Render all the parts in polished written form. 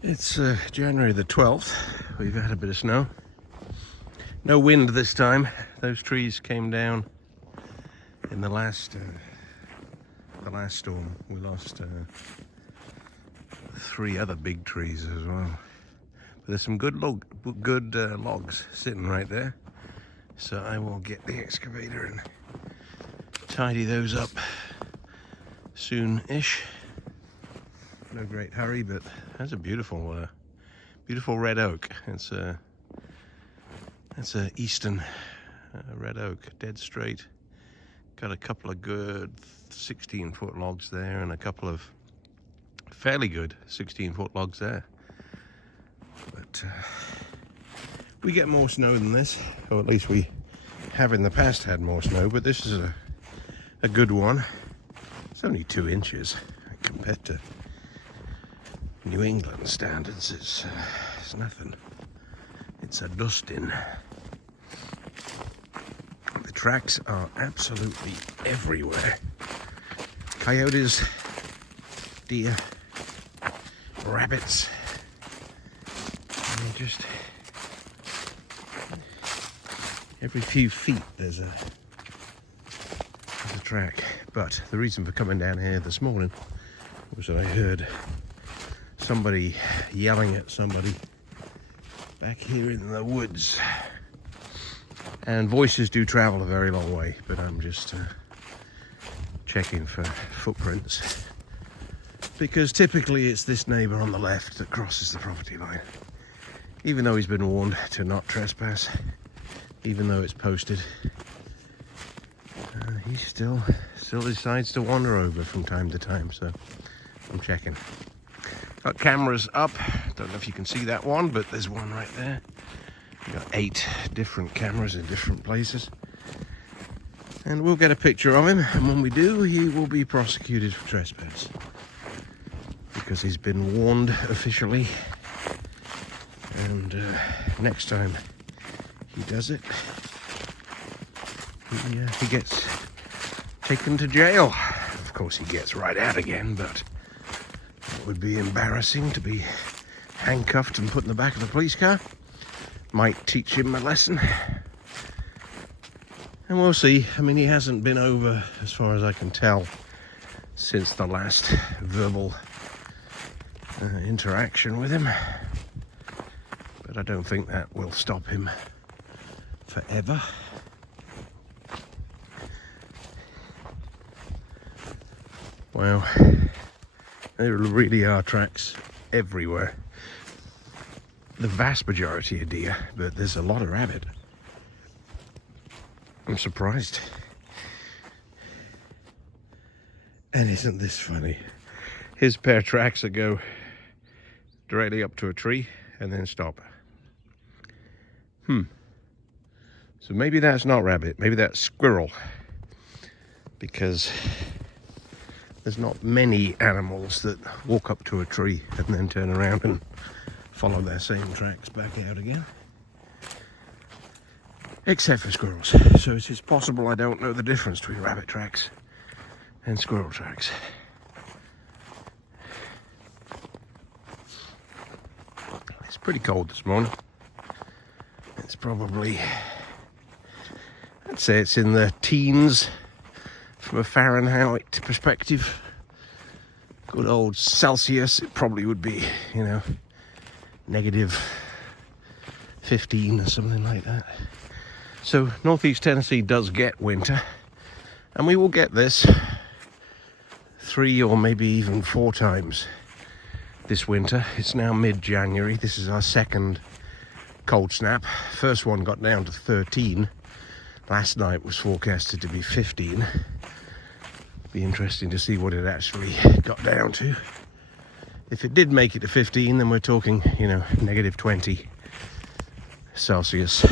It's January the 12th. We've had a bit of snow. No wind this time. Those trees came down in the last storm. We lost 3 other big trees as well. But there's some good logs sitting right there. So I will get the excavator and tidy those up soon-ish. No great hurry, but that's a beautiful red oak. It's a eastern red oak, dead straight. Got a couple of good 16-foot logs there, and a couple of fairly good 16-foot logs there. But we get more snow than this, or at least we have in the past had more snow. But this is a good one. It's only 2 inches compared to New England standards. It's nothing. It's a dusting. The tracks are absolutely everywhere. Coyotes, deer, rabbits. And just every few feet there's a track. But the reason for coming down here this morning was that I heard somebody yelling at somebody back here in the woods. And voices do travel a very long way, but I'm just checking for footprints, because typically it's this neighbour on the left that crosses the property line, even though he's been warned to not trespass, even though it's posted. He still decides to wander over from time to time, so I'm checking. Got cameras up. Don't know if you can see that one, but there's one right there. We've got 8 different cameras in different places. And we'll get a picture of him, and when we do, he will be prosecuted for trespass, because he's been warned officially. And next time he does it, he gets taken to jail. Of course, he gets right out again, but it would be embarrassing to be handcuffed and put in the back of the police car. Might teach him a lesson. And we'll see. I mean, he hasn't been over, as far as I can tell, since the last verbal interaction with him. But I don't think that will stop him forever. Well, there really are tracks everywhere. The vast majority are deer, but there's a lot of rabbit. I'm surprised. And isn't this funny? Here's a pair of tracks that go directly up to a tree and then stop. So maybe that's not rabbit, maybe that's squirrel, because there's not many animals that walk up to a tree and then turn around and follow their same tracks back out again. Except for squirrels. So it's possible I don't know the difference between rabbit tracks and squirrel tracks. It's pretty cold this morning. It's probably, I'd say it's in the teens from a Fahrenheit perspective. Good old Celsius, it probably would be, negative 15 or something like that. So Northeast Tennessee does get winter, and we will get this 3 or maybe even 4 times this winter. It's now mid-January. This is our second cold snap. First one got down to 13. Last night was forecasted to be 15. Be interesting to see what it actually got down to. If it did make it to 15, then we're talking, negative 20 Celsius.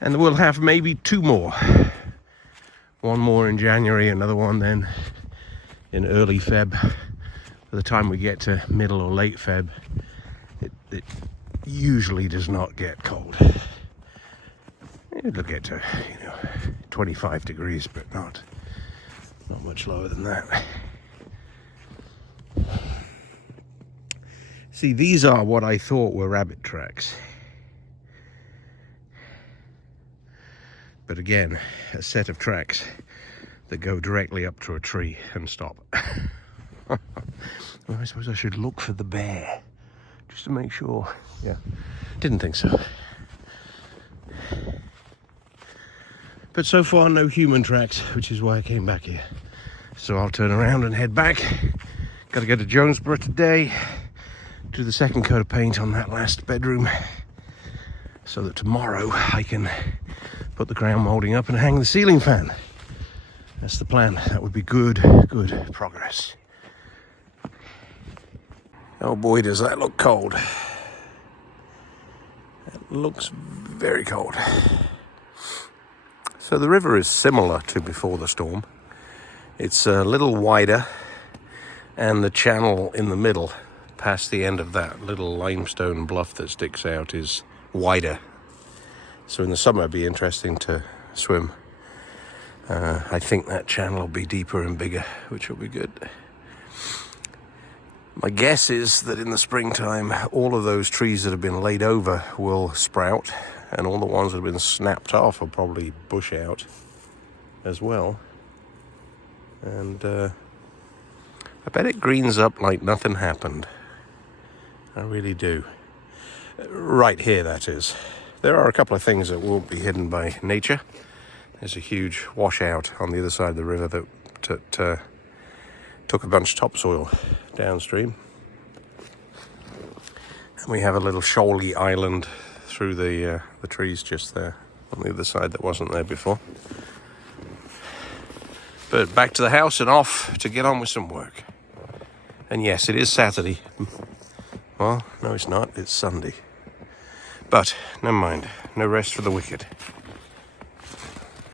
And we'll have maybe 2 more. One more in January, another one then in early Feb. By the time we get to middle or late Feb, it usually does not get cold. It'll get to, 25 degrees, but not much lower than that. See, these are what I thought were rabbit tracks. But again, a set of tracks that go directly up to a tree and stop. Well, I suppose I should look for the bear, just to make sure. Yeah, didn't think so. But so far, no human tracks, which is why I came back here. So I'll turn around and head back. Got to go to Jonesborough today, do the second coat of paint on that last bedroom, so that tomorrow I can put the crown moulding up and hang the ceiling fan. That's the plan. That would be good progress. Oh boy, does that look cold. It looks very cold. So the river is similar to before the storm. It's a little wider, and the channel in the middle, past the end of that little limestone bluff that sticks out, is wider. So in the summer it'd be interesting to swim. I think that channel will be deeper and bigger, which will be good. My guess is that in the springtime, all of those trees that have been laid over will sprout, and all the ones that have been snapped off will probably bush out as well. And I bet it greens up like nothing happened. I really do. Right here, that is. There are a couple of things that won't be hidden by nature. There's a huge washout on the other side of the river that took a bunch of topsoil downstream. And we have a little shoaly island through the trees just there on the other side that wasn't there before. But back to the house and off to get on with some work. And yes, it is Saturday. Well, no it's not, it's Sunday. But never mind, no rest for the wicked.